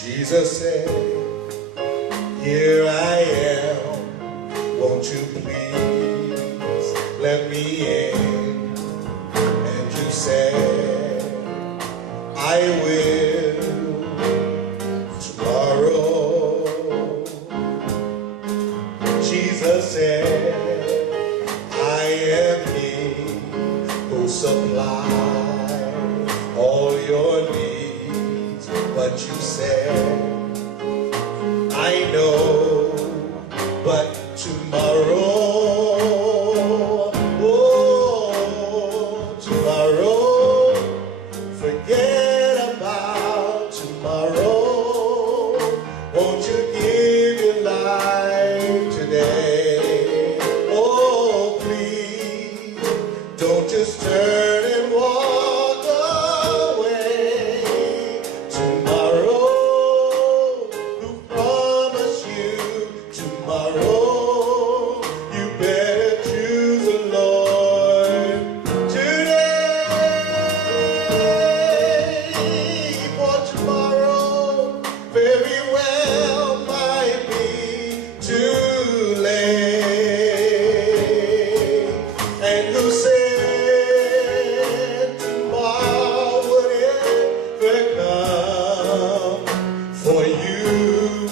Jesus said, here I am, won't you please let me in? And you said, I will tomorrow. Jesus said, I am he who supplies all your needs. But you said, I know, but tomorrow, oh, tomorrow, forget about tomorrow. Won't you give your life today? Oh, please, don't just turn and walk away. Tomorrow, who promised you tomorrow? You better choose the Lord today. For tomorrow very well might be too late. And who said tomorrow would ever come for you?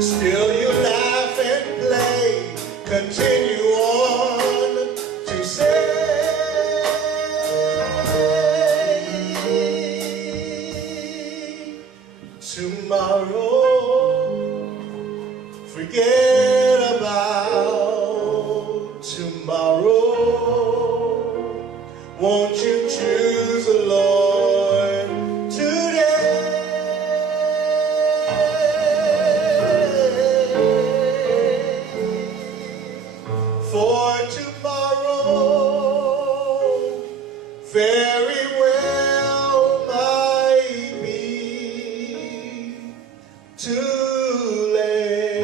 Still you laugh and play, continue on to say, tomorrow, forget about tomorrow. Won't you choose the Lord today? For tomorrow very well might be too late.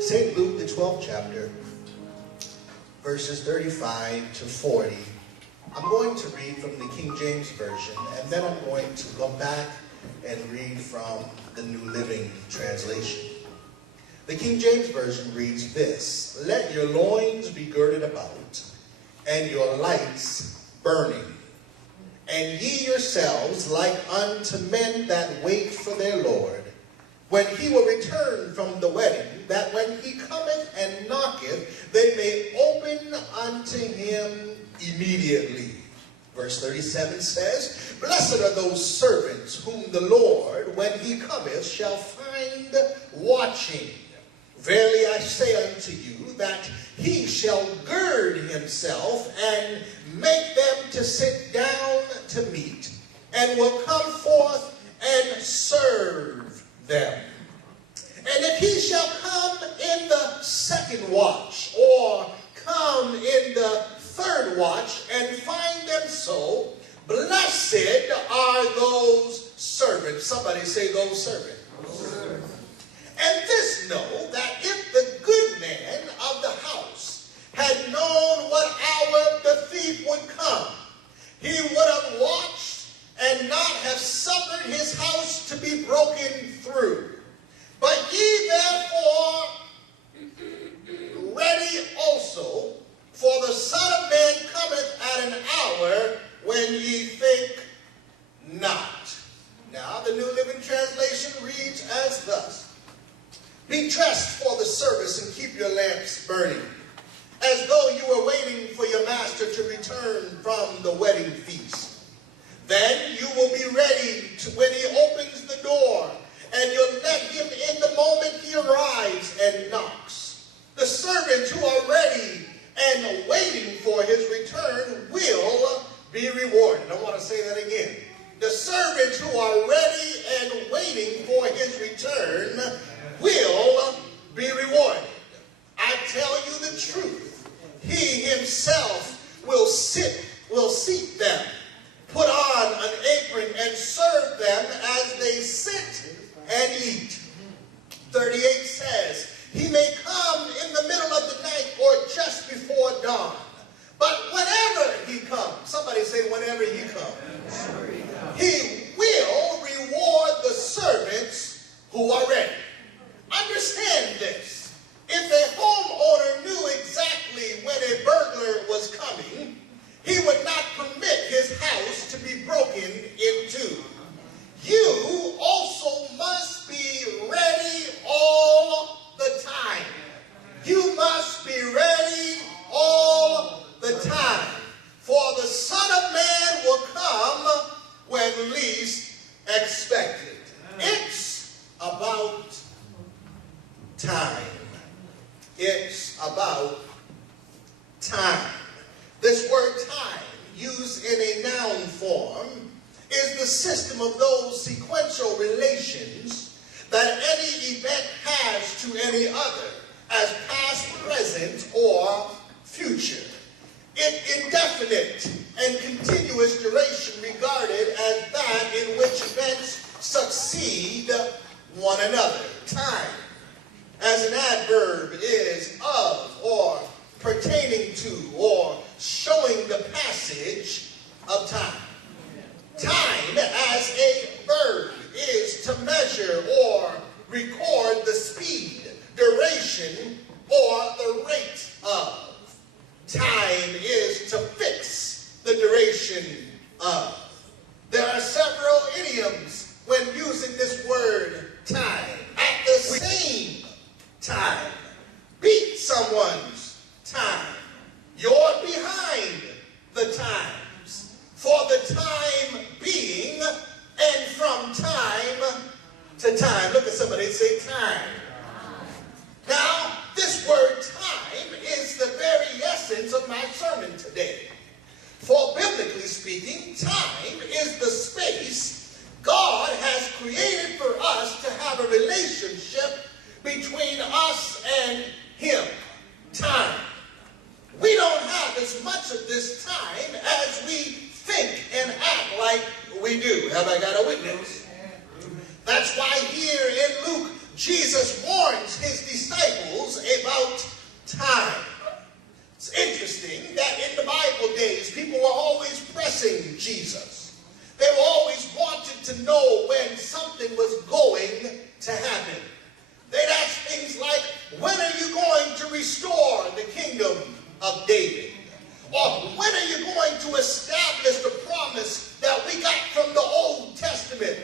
St. Luke, the 12th chapter, verses 35 to 40. I'm going to read from the King James Version, and then I'm going to go back and read from the New Living Translation. The King James Version reads this: let your loins be girded about, and your lights burning. And ye yourselves like unto men that wait for their Lord, when he will return from the wedding, that when he cometh and knocketh, they may open unto him immediately. Verse 37 says, blessed are those servants whom the Lord, when he cometh, shall find watching. Verily I say unto you, that he shall gird himself and make them to sit down to meat, and will come forth and serve them. And if he shall come in the second watch, or come in the third watch, and find them so, blessed are those servants. Somebody say those servants. And this know, that if the good man of the house had known what hour the thief would come, he would have watched and not have suffered his house to be broken through. But ye therefore ready also, for the Son of Man cometh at an hour when ye think not. Now the New Living Translation reads as thus: be dressed for the service and keep your lamps burning, as though you were waiting for your master to return from the wedding feast. Then you will be ready when he opens the door, and you'll let him in the moment he arrives and knocks. The servants who are ready and waiting for his return will be rewarded. I want to say that again. The servants who are ready and waiting for his return will be rewarded. I tell you the truth, he himself will seat them, put on an apron, and serve them as they sit and eat. 38 says, he may come in the middle of the night or just before dawn. But whenever he comes, somebody say whenever he comes. this house to be broken into. You also must be ready all the time. You must be ready all the time. For the Son of Man will come when least expected. It's about time. It's about time. This word time, used in a noun form, is the system of those sequential relations that any event has to any other as past, present, or future. Indefinite and continuous duration regarded as that in which events succeed one another. Time, as an adverb, is of or pertaining to or showing the passage of time. Time, as a verb, is to measure or record the speed, duration, or the rate of. Time is to fix the duration of. There are several idioms when using this word time. At the same time. Beat someone's time. You're behind the times. For the time being and from time to time. Look at somebody and say time. Now, this word time is the very essence of my sermon today. For biblically speaking, time is the space God has created for us to have a relationship between us and Him. Time. We don't have as much of this time as we think and act like we do. Have I got a witness? That's why here in Luke, Jesus warns his disciples about time. It's interesting that in the Bible days, people were always pressing Jesus. They always wanted to know when something was going to happen. They'd ask things like, when are you going to restore the kingdom of David? Or when are you going to establish the promise that we got from the Old Testament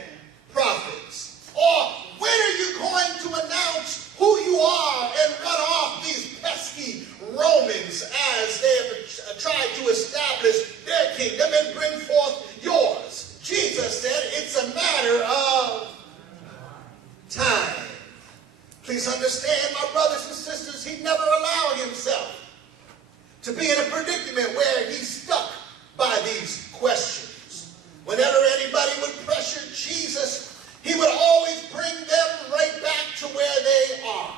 prophets? Or when are you going to announce who you are and run off these pesky Romans as they have tried to establish their kingdom and bring forth yours? Jesus said it's a matter of time. Please understand, my brothers and sisters, he never allowed himself to be in a predicament where he's stuck by these questions. Whenever anybody would pressure Jesus, he would always bring them right back to where they are.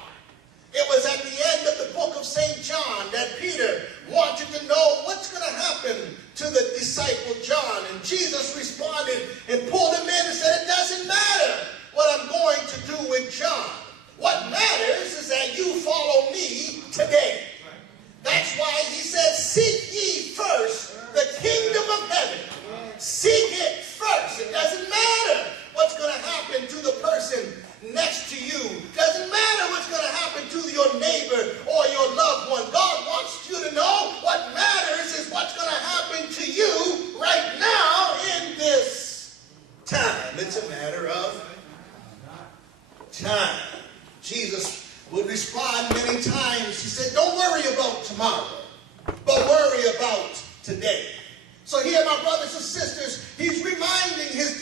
It was at the end of the book of St. John that Peter wanted to know what's going to happen to the disciple John. And Jesus responded and pulled him in and said, it doesn't matter what I'm going to do with John. What matters is that you follow me today. That's why he said, seek ye first the kingdom of heaven. Seek it first. It doesn't matter what's going to happen to the person next to you. Doesn't matter what's going to happen to your neighbor or your loved one. God wants you to know what matters is what's going to happen to you right now in this time. It's a matter of time. Jesus would respond many times. He said, don't worry about tomorrow, but worry about today. So here, my brothers and sisters, he's reminding his